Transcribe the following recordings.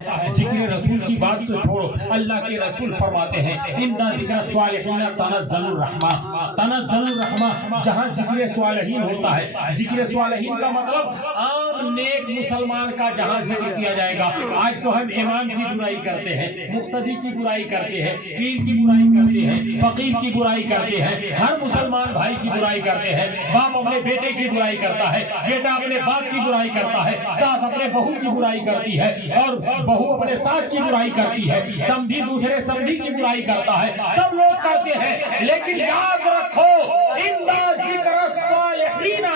ذکر رسول کی بات تو چھوڑو، اللہ کے رسول فرماتے ہیں اِنَّ ذِکْرَ الصَّالِحِينَ تَنَزَّلُ الرَّحْمَةُ، تنزل الرحمہ، جہاں ذکر صالحین ہوتا ہے، ذکر صالحین کا مطلب عام نیک مسلمان کا جہاں ذکر کیا جائے گا۔ آج تو ہم امام کی برائی کرتے ہیں، مقتدی کی برائی کرتے ہیں، پیر کی برائی کرتے ہیں، فقیر کی برائی کرتے ہیں، ہر مسلمان بھائی کی برائی کرتے ہیں، باپ اپنے بیٹے کی برائی کرتا ہے، بیٹا اپنے باپ کی برائی کرتا ہے، ساس اپنے بہو کی برائی کرتی ہے، اور بہو اپنے ساس کی برائی کرتی ہے، سمدھی دوسرے سمدھی کی برائی کرتا ہے، سب لوگ کرتے ہیں، لیکن یاد رکھو اِنَّ ذِکْرَ الصَّالِحِينَ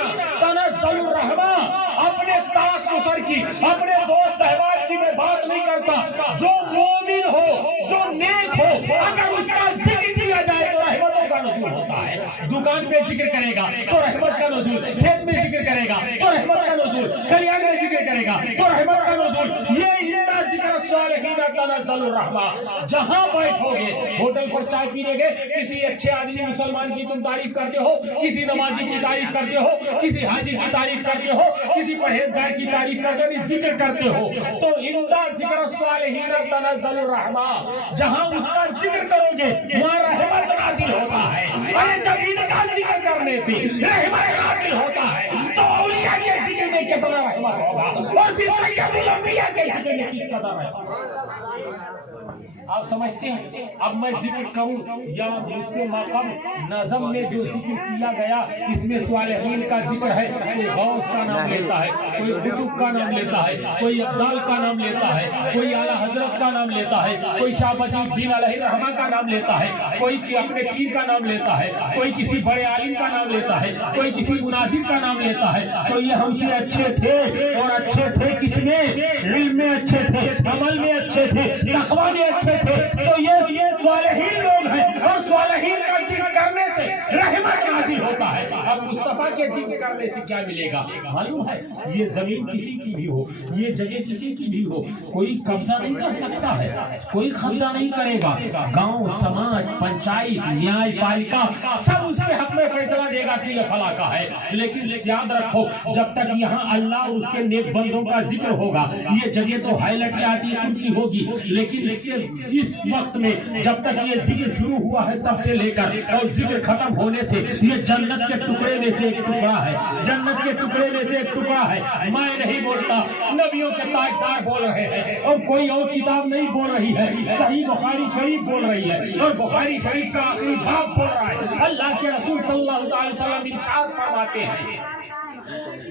تَنَزَّلُ الرَّحْمَةُ، اپنے ساس سسر کی، اپنے دوست احباب کی میں بات نہیں کرتا، جو مومن ہو، جو نیک ہو، اگر اس کا ذکر کیا جائے تو رحمتوں کا نزول ہوتا ہے۔ دکان پہ ذکر کرے گا تو رحمت کا نزول، کھیت میں ذکر کرے گا تو رحمت کا نزول، کلیان میں ذکر کرے گا تو رحمت کا نزول۔ یہ اِنَّ ذِکْرَ الصَّالِحِينَ تَنَزَّلُ الرَّحْمَةُ، جہاں بیٹھو گے، ہوٹل پر چائے پینے گے، کسی اچھے آدمی مسلمان کی تم تعریف کرتے ہو، کسی نمازی کی تعریف کرتے ہو، کسی حاجی کی تعریف کرتے ہو، کسی پرہیزگار کی تعریف کرتے ہو، ذکر کرتے ہو، تو اِنَّ ذِکْرَ الصَّالِحِينَ تَنَزَّلُ الرَّحْمَةُ، جہاں اس کا ذکر کرو گے وہاں رحمت نازل ہوتا ہے۔ ارے جب ان کا ذکر کرنے سے رحمت نازل ہوتا ہے تو اولیاء کے ذکر میں کتنا رحمت ہوگا، اور پھر سید الانبیاء کے ذکر میں کس قدر رحمت۔ آپ سمجھتے ہیں اب میں ذکر کروں یا مجھ سے مقام نظم میں جو ذکر کیا گیا اس میں صالحین کا ذکر ہے، کوئی غوث کا نام لیتا ہے، کوئی قطب کا نام لیتا ہے، کوئی ابدال کا نام لیتا ہے، کوئی اعلیٰ حضرت کا نام لیتا ہے، کوئی شاہ بدی الدین علیہ الرحمہ کا نام لیتا ہے، کوئی اپنے پیر کا نام لیتا ہے، کوئی کسی بڑے عالم کا نام لیتا ہے، کوئی کسی مناظر کا نام لیتا ہے۔ تو یہ ہم سے اچھے تھے، اور اچھے تھے کس میں؟ علم میں اچھے تھے، عمل میں اچھے تھے، تقویٰ میں اچھے تھے، تو یہ صالحین لوگ ہیں، اور صالحین کا ذکر کرنے سے رحمت نازل ہوتا ہے۔ اب مصطفیٰ کے ذکر کرنے سے کیا ملے گا معلوم ہے؟ یہ زمین کسی کی بھی ہو، یہ جگہ کسی کی بھی ہو، کوئی قبضہ نہیں کر سکتا ہے، کوئی قبضہ نہیں کرے گا۔ گاؤں، سماج، پنچایت، نیائے پالکا سب اس کے حق میں فیصلہ دے گا کہ یہ فلاں کا ہے، لیکن یاد رکھو جب تک یہاں اللہ اور اس کے نیک بندوں کا ذکر ہوگا، یہ جگہ تو ہائلٹ آتی ان کی ہوگی، لیکن اس وقت میں جب تک یہ ذکر شروع ہوا ہے تب سے لے کر اور ذکر ختم ہونے سے یہ جنت کے ٹکڑے میں سے ایک ٹکڑا ہے، جنت کے ٹکڑے میں سے ایک ٹکڑا ہے۔ میں نہیں بولتا، نبیوں کے تاجدار بول رہے ہیں، اور کوئی اور کتاب نہیں بول رہی ہے، صحیح بخاری شریف بول رہی ہے، اور بخاری شریف کا آخری باب بول رہا ہے۔ اللہ کے رسول صلی اللہ علیہ وسلم ارشاد فرماتے ہیں،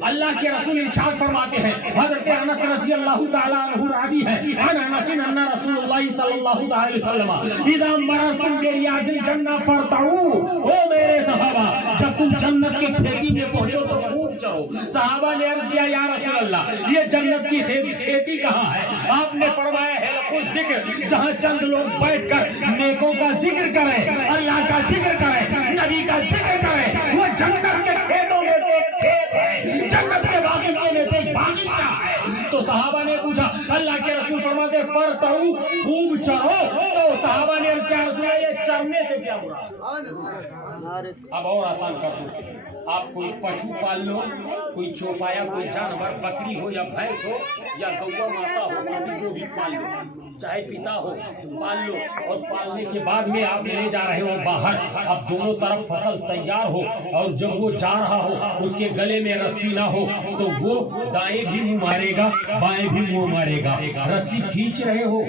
اللہ کے رسول ارشاد فرماتے ہیں، حضرت انس رضی اللہ تعالیٰ عنہ راوی ہے، عن انس ان رسول اللہ صلی اللہ تعالی وسلم اذا مررتم بریاض الجنہ فارتعوا، او میرے صحابہ جب تم جنت کے کھیتی میں پہنچو تو خوب چرو۔ صحابہ نے عرض کیا یا رسول اللہ یہ جنت کی کھیتی کہاں ہے؟ آپ نے فرمایا ہے الذکر، جہاں چند لوگ بیٹھ کر نیکوں کا ذکر کریں، اللہ کا ذکر کریں، نبی کا ذکر کریں، وہ جنت کے کھیتوں میں سے ایک کھیت ہے، جنت کے باغیچے میں سے ایک باغیچہ ہے۔ تو صحابہ نے پوچھا، اللہ کے رسول فرماتے فرتعوا، خوب چرو۔ تو صحابہ نے عرض کیا رسول اللہ یہ چرنے سے کیا مراد؟ اب اور آسان کر دوں، آپ کوئی پشو پال لو، کوئی چوپایا کوئی جانور، بکری ہو یا بھینس ہو یا گوا ماتا ہو، کسی کو بھی پال لو، چاہے پیتا ہو پال لو، اور پالنے کے بعد میں آپ لے جا رہے ہو باہر، اب دونوں طرف فصل تیار ہو، اور جب وہ جا رہا ہو اس کے گلے میں رسی نہ ہو تو وہ دائیں بھی منہ مارے گا بائیں بھی منہ مارے گا، رسی کھینچ رہے ہو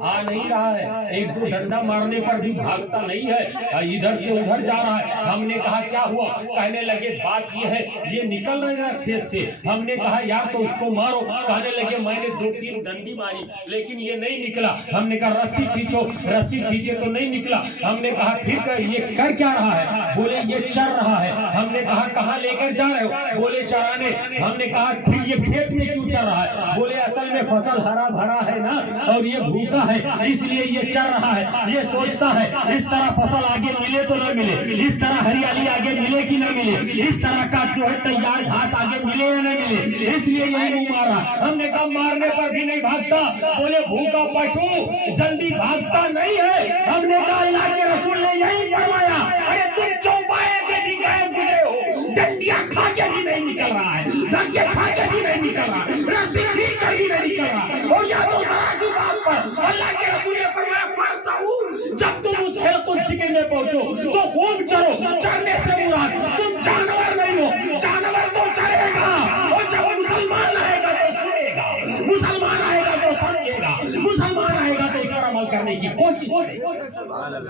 آ نہیں رہا ہے، ایک دو ڈنڈا مارنے پر بھی بھاگتا نہیں ہے، ادھر سے ادھر جا رہا ہے۔ ہم نے کہا کیا ہوا؟ کہنے لگے بات یہ ہے یہ نکل رہا ہے کھیت سے۔ ہم نے کہا یار تو اس کو مارو، کہنے لگے میں نے 2-3 ڈنڈی ماری لیکن یہ نہیں نکلا۔ ہم نے کہا رسی کھینچو، رسی کھینچے تو نہیں نکلا۔ ہم نے کہا پھر یہ کر کیا رہا ہے؟ بولے یہ چر رہا ہے۔ ہم نے کہا کہاں لے کر جا رہے ہو؟ بولے چرانے۔ ہم نے کہا پھر یہ کھیت میں کیوں چر رہا ہے؟ بولے اصل میں فصل ہرا بھرا ہے نا، اور یہ بھوکا ہے اس لیے یہ چر رہا ہے، یہ سوچتا ہے اس طرح فصل آگے ملے تو نہ ملے، اس طرح ہریالی آگے ملے کہ نہ ملے، اس طرح کا جو ہے تیار گھاس آگے ملے یا نہ ملے، اس لیے یہی منہ مارا۔ ہم نے کہا مارنے پر بھی نہیں بھاگتا؟ بولے بھوکا پشو جلدی بھاگتا نہیں ہے۔ ہم نے کہا اللہ کے رسول نے یہی فرمایا، ارے تم چوپائے سے بھی گئے گزرے ہو، ڈنڈیاں کھا کے بھی نہیں نکل رہا ہے، دھکے کھا کے بھی نہیں نکل رہا، رسی کھینچ کر بھی نہیں نکل رہا، اور یا تو اسی بات پر اللہ کے رسول نے فرمایا فرتعو، جب تم اس حلق الذکر میں پہنچو تو خوب چڑھو. چڑھنے سے مراد تم جانور نہیں ہو، جانور تو چڑھے گا، اور جب مسلمان آئے گا تو سنے گا، مسلمان آئے گا تو سمجھے گا، مسلمان آئے گا تو اس پر عمل کرنے کی کوشش کرے گا.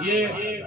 یہ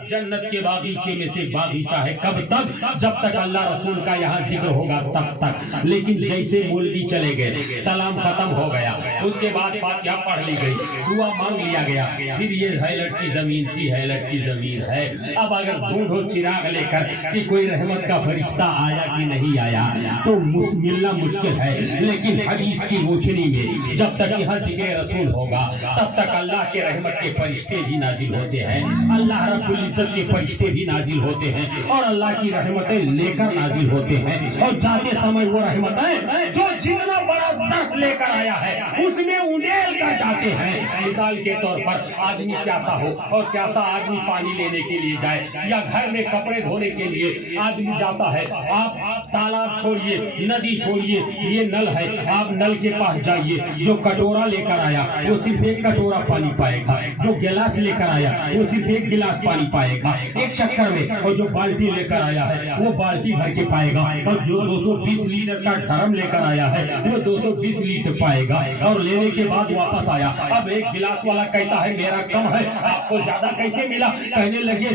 جنت کے باغیچے میں سے باغیچہ ہے. کب تک؟ جب تک اللہ رسول کا یہاں ذکر ہوگا تب تک. لیکن جیسے مولوی چلے گئے، سلام ختم ہو گیا، اس کے بعد فاتحہ پڑھ لی گئی، دعا مانگ لیا گیا، پھر یہ ہیلٹ کی زمین تھی، ہیلٹ کی زمین ہے. اب اگر ڈھونڈو چراغ لے کر کہ کوئی رحمت کا فرشتہ آیا کہ نہیں آیا تو ملنا مشکل ہے. لیکن حدیث کی روشنی میں جب تک یہاں ذکر رسول ہوگا تب تک اللہ کے رحمت کے فرشتے بھی نازل ہوتے ہیں، اللہ رب العزت کے فرشتے بھی نازل ہوتے ہیں، اور اللہ کی رحمتیں لے کر نازل ہوتے ہیں. اور جاتے سمجھ وہ رحمتیں جو جتنا بڑا ظرف لے کر آیا ہے اس میں انڈیل کر جاتے ہیں. مثال کے طور پر آدمی پیاسا ہو اور پیاسا آدمی پانی لینے کے لیے جائے، یا گھر میں کپڑے دھونے کے لیے آدمی جاتا ہے. آپ تالاب چھوڑیے، ندی چھوڑیے، یہ نل ہے، آپ نل کے پاس جائیے. جو کٹورا لے کر آیا وہ صرف ایک کٹورا پانی پائے گا، جو گلاس لے کر آیا وہ صرف ایک گلاس پانی پائے گا ایک چکر میں، اور جو بالٹی لے کر آیا ہے وہ بالٹی بھر کے پائے گا، اور جو 220 لیٹر کا ڈرم لے کر آیا ہے وہ 220 لیٹر پائے گا. اور لینے کے بعد واپس آیا، اب ایک گلاس والا کہتا ہے میرا کم ہے، آپ کو زیادہ کیسے ملا؟ کہنے لگے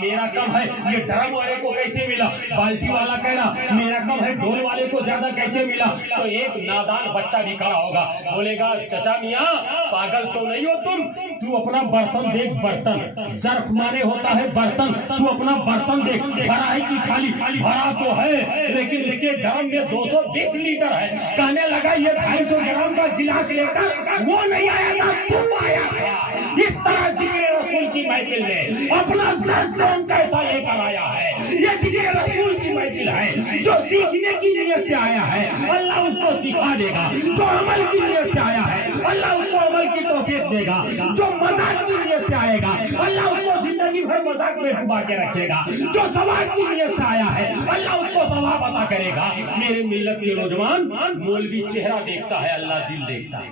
میرا کم ہے، یہ ڈرم والے کو کیسے ملا؟ بالٹی والا کہہ رہا میرا کم ہے، ڈول والے کو زیادہ کیسے ملا؟ تو ایک نادان بچہ بھی کھڑا ہوگا، بولے گا چچا میاں پاگل تو نہیں ہو تم، تو اپنا برتن دیکھ. برتن ظرف مانے ہوتا ہے برتن، تو اپنا برتن دیکھ، بھرا ہے کہ خالی؟ بھرا تو ہے لیکن اس کے ڈرم میں 220 لیٹر ہے. کہنے لگا یہ 250 گرام کا گلاس لے کر وہ نہیں آیا تھا، تم آیا تھا. اس طرح ذکر رسول کی محفل میں اپنا ظرف کون کیسا لے کر آیا ہے؟ یہ ذکر رسول کی محفل ہے. جو سیکھنے کی نیت سے آیا ہے اللہ اس کو سکھا دے گا، جو عمل کی نیت سے آیا ہے اللہ اس کو عمل کی توفیق دے گا، جو مذاق کی نیت سے آئے گا اللہ اس کو زندگی بھر مذاق میں ڈبا کے رکھے گا، جو ثواب کی نیت سے آیا ہے اللہ اس کو ثواب عطا کرے گا. میرے ملت کے نوجوان، مولوی چہرہ دیکھتا ہے، اللہ دل دیکھتا ہے.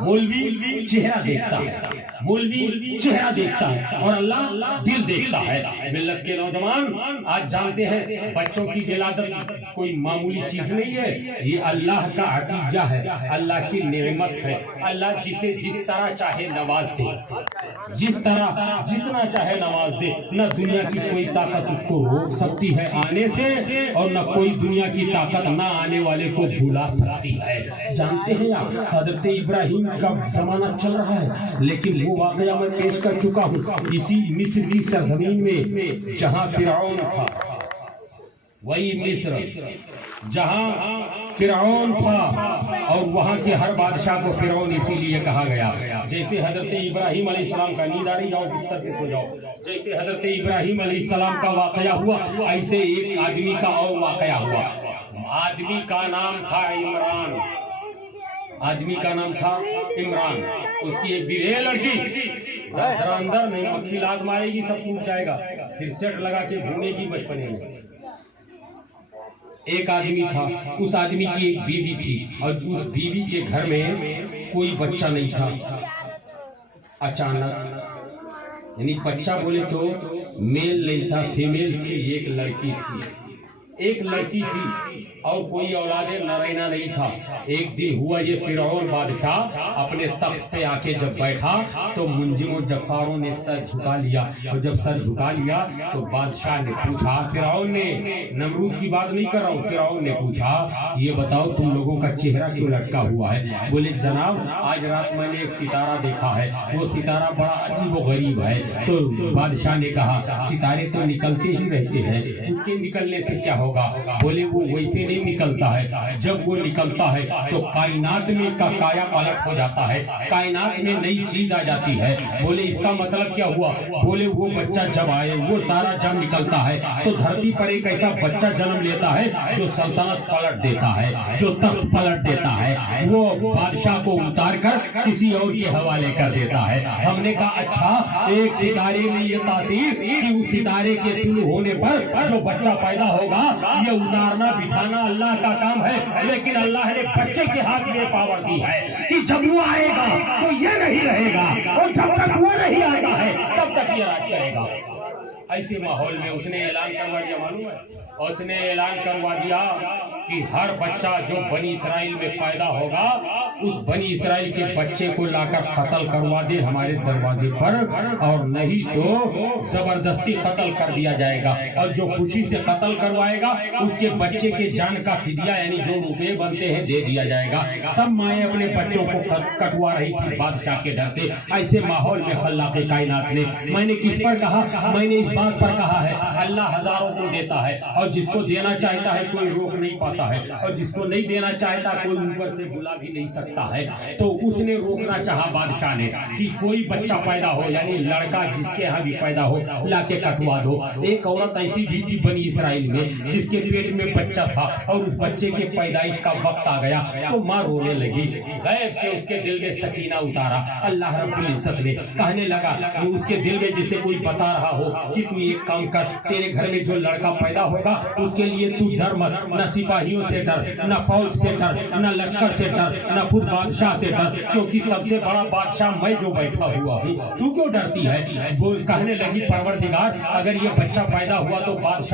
مولوی چہرہ دیکھتا ہے، مولوی چہرہ دیکھتا ہے اور اللہ دل دیکھتا ہے. ملت کے نوجوان آج جانتے ہیں بچوں کی ولادت کوئی معمولی چیز نہیں ہے، یہ اللہ کا عطیہ ہے، اللہ کی نعمت ہے. اللہ جسے جس طرح چاہے نواز دے، جس طرح جتنا چاہے نواز دے. نہ دنیا کی کوئی طاقت اس کو روک سکتی ہے آنے سے، اور نہ کوئی دنیا کی طاقت نہ آنے والے کو بھلا سکتی ہے. جانتے ہیں آپ حضرت ابراہیم کا زمانہ چل رہا ہے، لیکن وہ واقعہ میں پیش کر چکا ہوں. اسی مصر کی سرزمین میں جہاں فرعون تھا، وہی مصر جہاں فرعون تھا، اور وہاں کے ہر بادشاہ کو فرعون اسی لیے کہا گیا. جیسے حضرت ابراہیم علیہ السلام کا، نیند آ رہی؟ جاؤ بستر پہ سو جاؤ. جیسے حضرت ابراہیم علیہ السلام کا واقعہ ہوا، ایسے ایک آدمی کا اور واقعہ ہوا. آدمی کا نام تھا عمران، آدمی کا نام تھا عمران. اس کی ایک بیوی لڑکی، ذرا اندر نہیں، مکھی لات مارے گی سب ٹوٹ جائے گا، پھر سیٹ لگا کے گھومے گی بچپنے میں. ایک آدمی تھا، اس آدمی کی ایک بیوی تھی، اور اس بیوی کے گھر میں کوئی بچہ نہیں تھا. اچانک، یعنی بچہ بولے تو میل نہیں تھا، فیمیل تھی، ایک لڑکی تھی، ایک لڑکی تھی اور کوئی اولاد نرینہ نہیں تھا. ایک دن ہوا یہ فرعون بادشاہ اپنے تخت پہ آ کے جب بیٹھا تو منجم و جفاروں نے سر جھکا لیا، اور جب سر جھکا لیا تو بادشاہ نے پوچھا، فرعون نے، نمرود کی بات نہیں کر رہا ہوں، فرعون نے پوچھا یہ بتاؤ تم لوگوں کا چہرہ کیوں لٹکا ہوا ہے؟ بولے جناب آج رات میں نے ایک ستارہ دیکھا ہے، وہ ستارہ بڑا عجیب و غریب ہے. تو بادشاہ نے کہا ستارے تو نکلتے ہی رہتے ہیں، اس کے نکلنے سے کیا ہوگا؟ بولے وہ ویسے نہیں نکلتا ہے، جب وہ نکلتا ہے تو کائنات میں کا کایا پلٹ ہو جاتا ہے، کائنات میں نئی چیز آ جاتی ہے. بولے اس کا مطلب کیا ہوا؟ بولے وہ بچہ جب آئے، وہ تارا جب نکلتا ہے تو دھرتی پر ایک ایسا بچہ جنم لیتا ہے جو سلطنت پلٹ دیتا ہے، جو تخت پلٹ دیتا ہے، وہ بادشاہ کو اتار کر کسی اور کے حوالے کر دیتا ہے. ہم نے کہا اچھا، ایک ستارے میں یہ تاثیر کہ اس ستارے کے طلوع ہونے پر جو بچہ پیدا ہوگا یہ اتارنا بٹھانا اللہ کا کام ہے، لیکن اللہ نے بچے کے ہاتھ میں پاور دی ہے کہ جب وہ آئے گا وہی رہے گا، اور جب تک وہ نہیں آتا ہے تب تک یہ راج کرے گا۔ ایسے ماحول میں اس نے اعلان کروا دیا، معلوم ہے اس نے اعلان کروا دیا کہ ہر بچہ جو بنی اسرائیل میں پیدا ہوگا اس بنی اسرائیل کے بچے کو لا کر قتل کروا دے ہمارے دروازے پر، اور نہیں تو زبردستی قتل کر دیا جائے گا، اور جو خوشی سے قتل کروائے گا اس کے بچے کے جان کا فدیہ یعنی جو روپے بنتے ہیں دے دیا جائے گا۔ سب مائیں اپنے بچوں کو کٹوا رہی تھی بادشاہ کے ڈر سے۔ ایسے ماحول میں خلاق کائنات نے، میں نے کس پر کہا؟ میں نے اس بات پر کہا ہے اللہ ہزاروں کو دیتا ہے، اور جس کو دینا چاہتا ہے کوئی روک نہیں پاتا ہے، اور جس کو نہیں دینا چاہتا کوئی اوپر سے بلا بھی نہیں سکتا ہے۔ تو اس نے روکنا چاہا بادشاہ نے کہ کوئی بچہ پیدا ہو یعنی لڑکا جس کے ہاں بھی پیدا ہو لا کے کٹوا دو۔ ایک عورت ایسی بھی تھی بنی اسرائیل میں جس کے پیٹ میں بچہ تھا، اور اس بچے کے پیدائش کا وقت آ گیا تو ماں رونے لگی، غیب سے اس کے دل میں سکینہ اتارا اللہ رب العزت نے، کہنے لگا اس کے دل میں جسے کوئی بتا رہا ہو کہ تو ایک کام کر، تیرے گھر میں جو لڑکا پیدا ہوگا اس کے لیے تو ڈر مت، نہ سپاہیوں سے ڈر، نہ فوج سے ڈر، نہ لشکر سے ڈر، نہ خود بادشاہ سے ڈر، کیونکہ سب سے بڑا بادشاہ میں جو بیٹھا ہوا ہوں، تو کیوں ڈرتی ہے؟ وہ کہنے لگی پروردگار اگر یہ بچہ پیدا ہوا تو بادشاہ